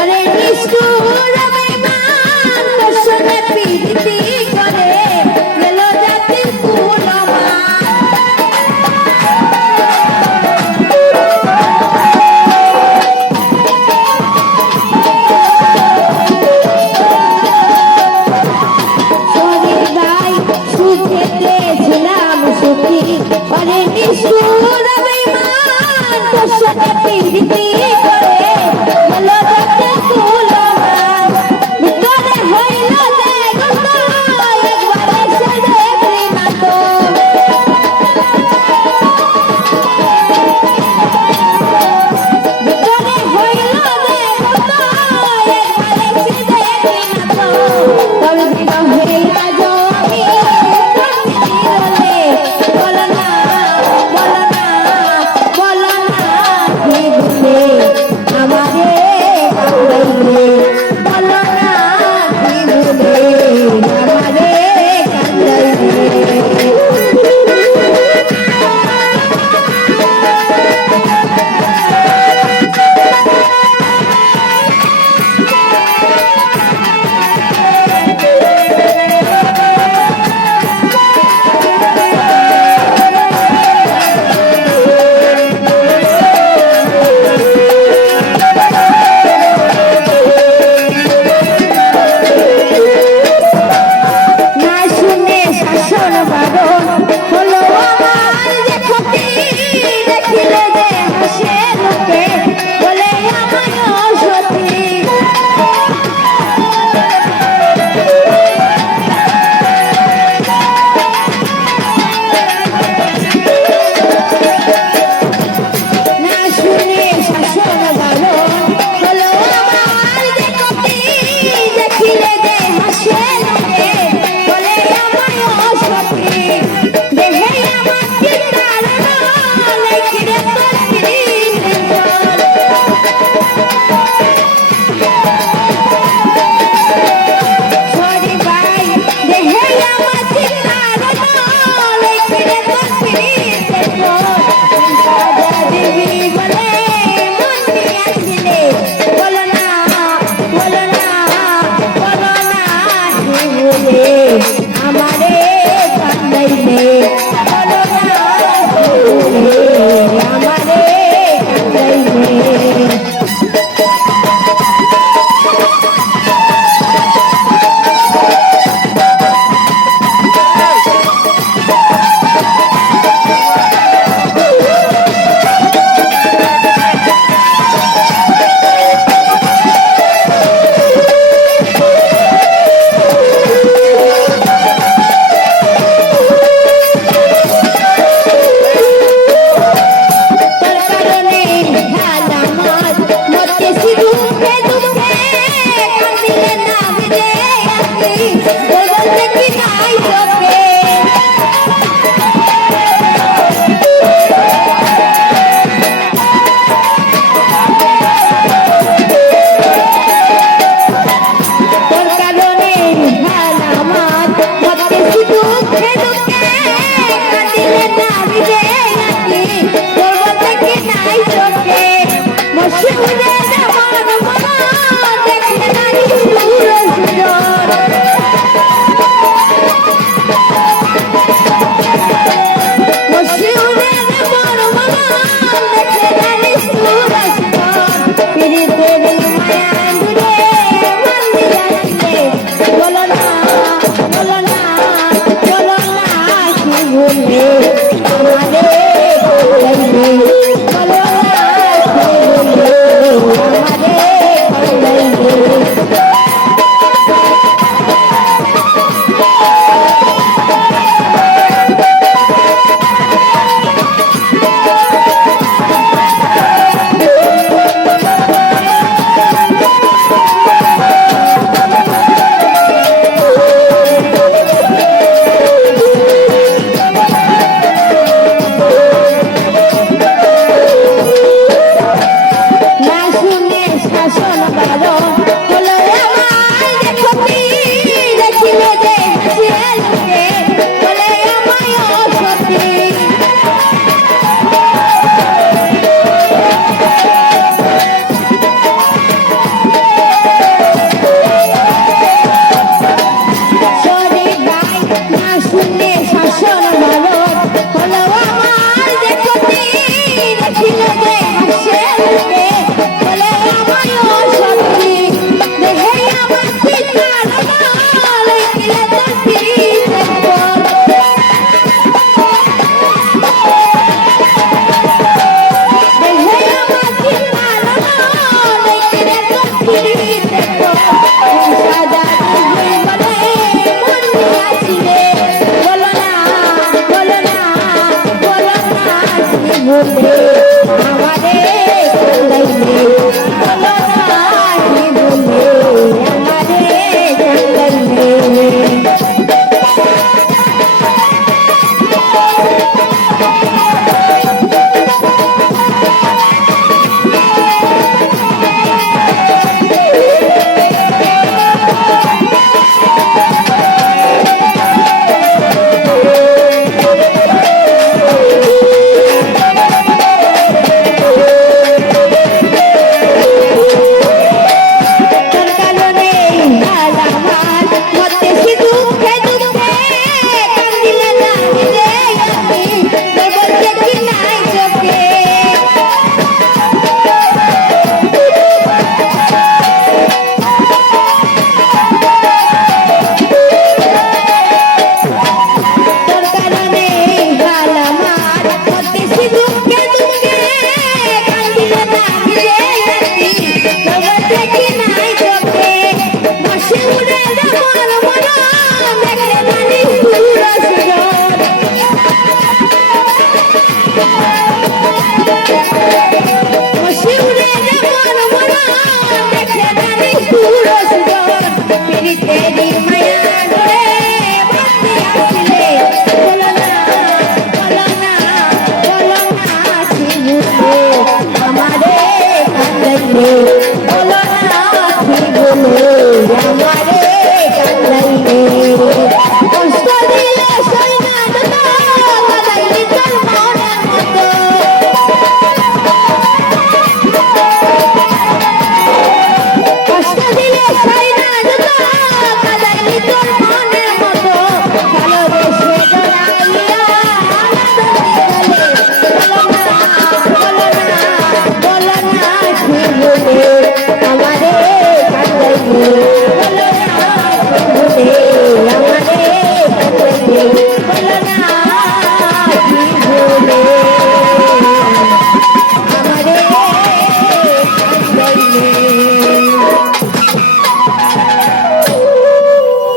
আরে নিষ্ঠুর বেঈমান তোর সঙ্গে প্রীতি করে গেল জাতির কুলমান। শরীর গাই সুখেতে ছিলাম সুখী আরে নিষ্ঠুর বেঈমান তোর সঙ্গে প্রীতি করে গেল জাতির কুলমান। ভিতরে হইল যে গত একবার এসে দেখলি না তো। ভিতরে হইল যে গত একবার এসে দেখলি না তো। তবে বিরহে আজ আমি কাঁদছি রোলে। বলো না বলো না বলো না কি বলে আমারে কাঁদাইলে। বলো না কি বলে আমারে কাঁদাইলে। না শুনে শাসন বারণ হলো আমার যে ক্ষতি। দেখিলে যে হাসে লোকে বলে আমায় সতী। না শুনে শাসন বারণ হলো আমার যে ক্ষতি। দেখিলে যে হাসে লোকে বলে আমায় সতী। দেহে আমার চিন্তার লেখিরে তোর প্রেমের সরি ভাই দেহে আমার চিন্তার লেখিরে তোর প্রেমের দিবি বলে মন নিয়েছিলে। বলো না বলো না বলো না কি বলে আমারে কাঁদাইলে। বলো না কি বলে আমারে কাঁদাইলে। তোর কারণে হালামাত মরতেছি দুঃখে দুঃখে। কাঁদিলে না ভিজে আছি তোর বলতে কি নাই চোখে। তোর কারণে হালামাত মরতেছি দুঃখে দুঃখে। কাঁদিলে না ভিজে আছি তোর বলতে কি নাই চোখে। মশহুরে আমার মন দেখলে নারী সুর সুজন। মশহুরে আমার মন দেখলে নারী সুর সুজন। পিরিতের মায়া দূরে মন দিয়াছিলে। বলো না বলো না বলো না কি বলে আমারে কাঁদাইলে। বলো না কি বলে আমারে কাঁদাইলে। না শুনে শাসন বারণ